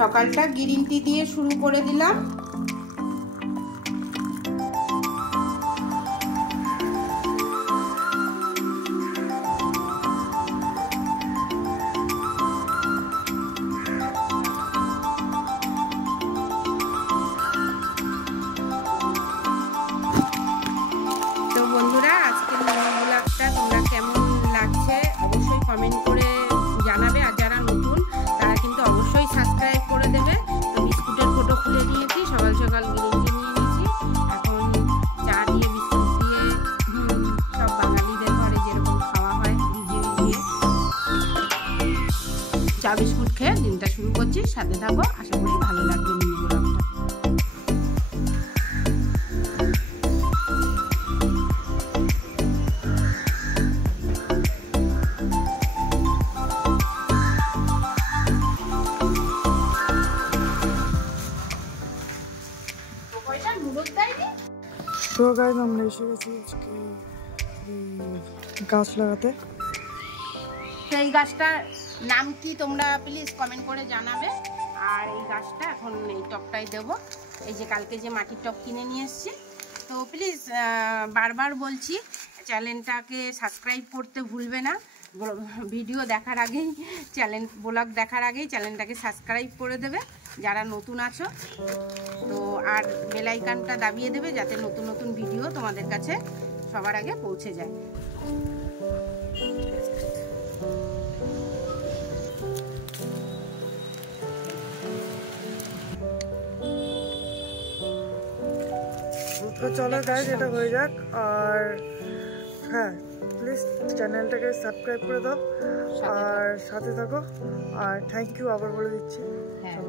সকালটা green tea দিয়ে শুরু করে দিলাম। তো বন্ধুরা, আজকের ব্লগটা তোমরা কেমন লাগছে অবশ্যই কমেন্ট করে জানাবে। আর যারা নতুন তারা কিন্তু অবশ্যই সাবস্ক্রাইব করে দেবে। তো বিস্কুটের ফটো খুলে নিয়েছি, সকাল সকাল গ্রিন টি নিয়ে নিয়েছি। এখন চা দিয়ে বিস্কুট দিয়ে সব বাঙালিদের ঘরে যেরকম খাওয়া হয় ভিজিয়ে দিয়ে চা বিস্কুট খেয়ে দিনটা শুরু করছি। সাথে থাকো, আশা করি ভালো লাগবে মিনি ব্লগটা। তো গাইস, আমরা এসে গেছি আজকে গাছ লাগাতে। সেই গাছটার নাম কি তোমরা প্লিজ কমেন্ট করে জানাবে। আর এই গাছটা এখন এই টবটাই দেবো। এই যে কালকে যে মাটির টব কিনে নিয়ে এসেছি। তো প্লিজ বারবার বলছি, চ্যানেলটাকে সাবস্ক্রাইব করতে ভুলবে না। ভিডিও দেখার আগেই ব্লগ দেখার আগেই চ্যানেলটাকে সাবস্ক্রাইব করে দেবে যারা নতুন আছো। তো আর বেল আইকনটা দাবিয়ে দেবে যাতে নতুন নতুন ভিডিও তোমাদের কাছে সবার আগে পৌঁছে যায়। তো চলো গাইস, এটা হয়ে যাক। আর হ্যাঁ, প্লিজ চ্যানেলটাকে সাবস্ক্রাইব করে দাও আর সাথে থাকো। আর থ্যাংক ইউ আবার বলে দিচ্ছি। হ্যাঁ।